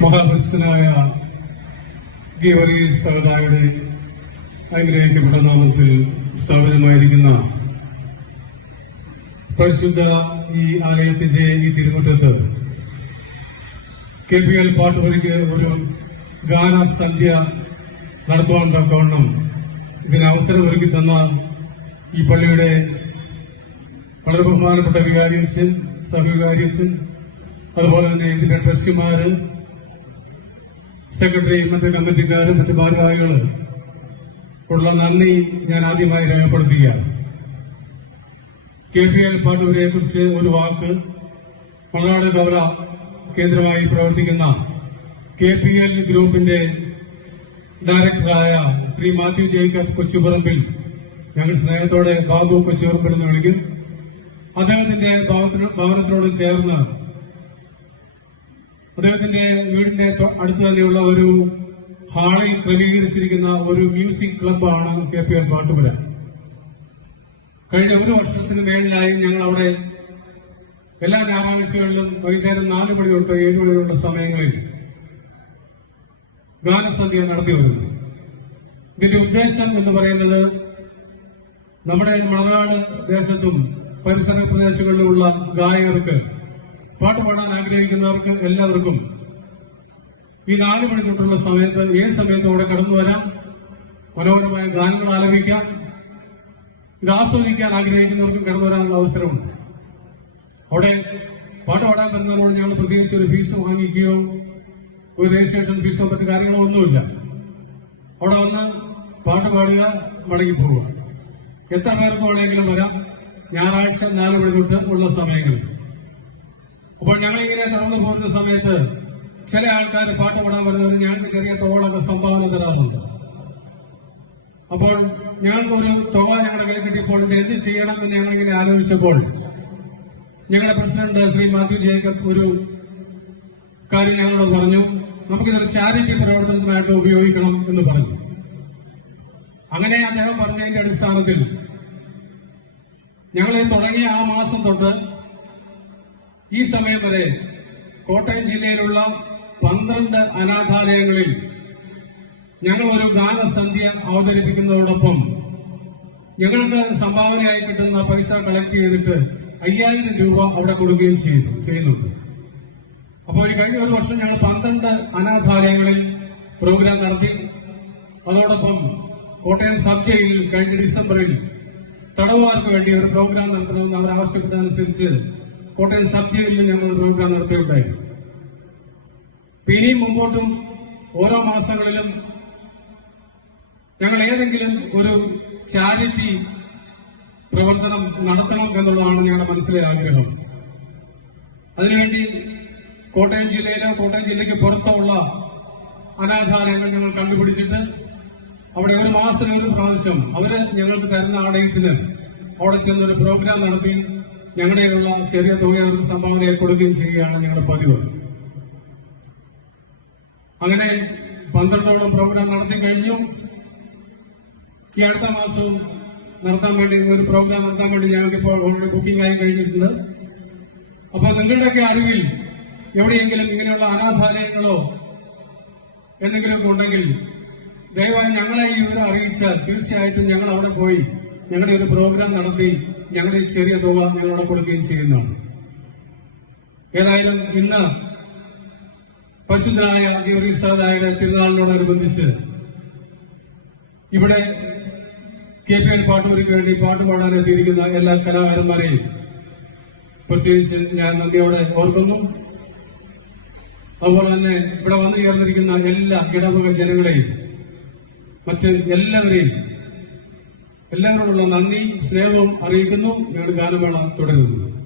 മഹാപ്രസിദ്ധനായ ഗീവറി സഹതായുടെ അനുഗ്രഹിക്കപ്പെട്ട നാമത്തിൽ സ്ഥാപിതമായിരിക്കുന്ന പരിശുദ്ധ ഈ ആലയത്തിന്റെ ഈ തിരുമുറ്റത്ത് കെ പി എൽ പാട്ടുപരിക്ക് ഒരു ഗാന സന്ധ്യ നടത്തുവാൻ തക്കവണ്ണം ഇതിന് അവസരം ഒരുക്കി തന്ന ഈ പള്ളിയുടെ വളരെ ബഹുമാനപ്പെട്ട വികാരിയച്ഛൻ സഹവികാരിയച്ഛൻ അതുപോലെ തന്നെ ഇതിന്റെ ട്രസ്റ്റിമാര് സെക്രട്ടറി മറ്റ് കമ്മിറ്റിക്കാർ മറ്റ് ഭാരവാഹികൾ. ഉള്ള നന്ദി ഞാൻ ആദ്യമായി രേഖപ്പെടുത്തുകയാണ്. കെ പി എൽ പാട്ടൂരെ കുറിച്ച് ഒരു വാക്ക് മലനാട് ഗൗര കേന്ദ്രമായി പ്രവർത്തിക്കുന്ന കെ പി എൽ ഗ്രൂപ്പിന്റെ ഡയറക്ടറായ ശ്രീ മാത്യു ജേക്കബ് കൊച്ചുപറമ്പിൽ ഞങ്ങൾ സ്നേഹത്തോടെ ബാബു കൊച്ചുപറമ്പിൽ എന്ന് വിളിക്കും അദ്ദേഹത്തിന്റെ ഭവനത്തിനോ- ഭവനത്തിനോട് ചേർന്ന് അദ്ദേഹത്തിന്റെ വീടിന്റെ അടുത്ത് തന്നെയുള്ള ഒരു ഹാളിൽ ക്രമീകരിച്ചിരിക്കുന്ന ഒരു മ്യൂസിക് ക്ലബാണ് കെ പി എൽ പാട്ടുപുര. കഴിഞ്ഞ ഒരു വർഷത്തിന് മേളിലായി ഞങ്ങൾ അവിടെ എല്ലാ ഞായറാഴ്ചകളിലും വൈകുന്നേരം നാല് മണി തൊട്ട് ഏഴ് മണി വരെയുള്ള സമയങ്ങളിൽ ഗാനസന്ധ്യ നടത്തി വരുന്നു. ഇതിന്റെ ഉദ്ദേശം എന്ന് പറയുന്നത് നമ്മുടെ മലനാട് ദേശത്തും പരിസര പ്രദേശങ്ങളിലുമുള്ള ഗായകർക്ക് പാട്ട് പാടാൻ ആഗ്രഹിക്കുന്നവർക്ക് എല്ലാവർക്കും ഈ നാല് മണി തൊട്ടുള്ള സമയത്ത് ഏത് സമയത്തും അവിടെ കടന്നു വരാം. മനോഹരമായ ഗാനങ്ങൾ ആലപിക്കാം. ഇത് ആസ്വദിക്കാൻ ആഗ്രഹിക്കുന്നവർക്കും കടന്നു വരാനുള്ള അവസരമുണ്ട്. അവിടെ പാട്ട് പാടാൻ വരുന്നവരോട് ഞങ്ങൾ പ്രത്യേകിച്ച് ഒരു ഫീസ് വാങ്ങിക്കുകയോ ഒരു രജിസ്ട്രേഷൻ ഫീസോ മറ്റു കാര്യങ്ങളോ ഒന്നുമില്ല. അവിടെ വന്ന് പാട്ട് പാടുക മടങ്ങി പോവുക. എത്ര പേർക്ക് വരാം. ഞായറാഴ്ച നാല് മണി തൊട്ട് ഉള്ള സമയങ്ങളിൽ. അപ്പോൾ ഞങ്ങളിങ്ങനെ നടന്നു പോകുന്ന സമയത്ത് ചില ആൾക്കാർ പാട്ട് പാടാൻ വരുന്നവർ ഞങ്ങൾക്ക് ചെറിയ തോളൊക്കെ സംഭാവന തരാറുണ്ട്. അപ്പോൾ ഞങ്ങൾക്കൊരു തുക ഞങ്ങളുടെ കയ്യിൽ കിട്ടിയപ്പോൾ ഇത് എന്ത് ചെയ്യണം എന്ന് ഞങ്ങളിങ്ങനെ ആലോചിച്ചപ്പോൾ ഞങ്ങളുടെ പ്രസിഡന്റ് ശ്രീ മാത്യു ജേക്കബ് ഒരു കാര്യം ഞങ്ങളോട് പറഞ്ഞു. നമുക്കിതൊരു ചാരിറ്റി പ്രവർത്തനത്തിനായിട്ട് ഉപയോഗിക്കണം എന്ന് പറഞ്ഞു. അങ്ങനെ അദ്ദേഹം പറഞ്ഞതിന്റെ അടിസ്ഥാനത്തിൽ ഞങ്ങൾ തുടങ്ങിയ ആ മാസം തൊട്ട് ഈ സമയം വരെ കോട്ടയം ജില്ലയിലുള്ള പന്ത്രണ്ട് അനാഥാലയങ്ങളിൽ ഞങ്ങൾ ഒരു ഗാനസന്ധ്യ അവതരിപ്പിക്കുന്നതോടൊപ്പം ഞങ്ങൾക്ക് സംഭാവനയായി കിട്ടുന്ന പൈസ കളക്ട് ചെയ്തിട്ട് അയ്യായിരം രൂപ അവിടെ കൊടുക്കുകയും ചെയ്തു ചെയ്യുന്നുണ്ട്. അപ്പോൾ ഈ കഴിഞ്ഞ ഒരു വർഷം ഞങ്ങൾ പന്ത്രണ്ട് അനാഥാലയങ്ങളിൽ പ്രോഗ്രാം നടത്തി. അതോടൊപ്പം കോട്ടയം സബ് കഴിഞ്ഞ ഡിസംബറിൽ തടവുകാർക്ക് വേണ്ടി ഒരു പ്രോഗ്രാം നടത്തണമെന്ന് അവർ ആവശ്യപ്പെട്ടതനുസരിച്ച് കോട്ടയം സബ് ജയിലിൽ ഞങ്ങൾ പ്രോഗ്രാം നടത്തിയിട്ടുണ്ടായിരുന്നു ഇനിയും മുമ്പോട്ടും ഓരോ മാസങ്ങളിലും ഞങ്ങൾ ഏതെങ്കിലും ഒരു ചാരിറ്റി പ്രവർത്തനം നടത്തണം എന്നുള്ളതാണ് ഞങ്ങളുടെ മനസ്സിലെ ആഗ്രഹം. അതിനുവേണ്ടി കോട്ടയം ജില്ലയിലോ കോട്ടയം ജില്ലയ്ക്ക് പുറത്തുള്ള അനാഥാലയങ്ങൾ ഞങ്ങൾ കണ്ടുപിടിച്ചിട്ട് അവിടെ ഒരു മാസത്തിൽ ഒരു പ്രാവശ്യം അവർ ഞങ്ങൾക്ക് തരുന്ന ആടയത്തിന് അവിടെ ചെന്നൊരു പ്രോഗ്രാം നടത്തി. ഞങ്ങളുടെയുള്ള ചെറിയ തുക അവർക്ക് സംഭാവനയായി കൊടുക്കുകയും ചെയ്യുകയാണ് ഞങ്ങളുടെ പതിവ്. അങ്ങനെ പന്ത്രണ്ടോളം പ്രോഗ്രാം നടത്തി കഴിഞ്ഞു. ഈ അടുത്ത മാസവും നടത്താൻ വേണ്ടി ഒരു പ്രോഗ്രാം നടത്താൻ വേണ്ടി ഞങ്ങൾക്ക് ഇപ്പോൾ ഓൾറെഡി ബുക്കിംഗ് ആയി കഴിഞ്ഞിട്ടുണ്ട്. അപ്പൊ നിങ്ങളുടെയൊക്കെ അറിവിൽ എവിടെയെങ്കിലും ഇങ്ങനെയുള്ള അനാഥാലയങ്ങളോ എന്തെങ്കിലുമൊക്കെ ഉണ്ടെങ്കിൽ ദയവായി ഞങ്ങളെ ഈ വിവരം അറിയിച്ചാൽ തീർച്ചയായിട്ടും ഞങ്ങൾ അവിടെ പോയി ഞങ്ങളുടെ ഒരു പ്രോഗ്രാം നടത്തി ഞങ്ങളുടെ ചെറിയ തുക ഞങ്ങളോട് കൊടുക്കുകയും ചെയ്യുന്നു. ഏതായാലും ഇന്ന് പശുദ്ധനായ ഗീവറീസാദായുടെ തിരുനാളിനോടനുബന്ധിച്ച് ഇവിടെ കെ പി എൽ പാട്ടുകൾക്ക് വേണ്ടി പാട്ട് പാടാൻ എല്ലാ കലാകാരന്മാരെയും പ്രത്യേകിച്ച് ഞാൻ നന്ദിയോടെ ഓർക്കുന്നു. അതുപോലെ തന്നെ ഇവിടെ വന്നു ചേർന്നിരിക്കുന്ന എല്ലാ ഇടവക ജനങ്ങളെയും മറ്റ് എല്ലാവരെയും എല്ലാവരോടുള്ള നന്ദി സ്നേഹവും അറിയിക്കുന്നു. ഞങ്ങളുടെ ഗാനമേള തുടരുന്നു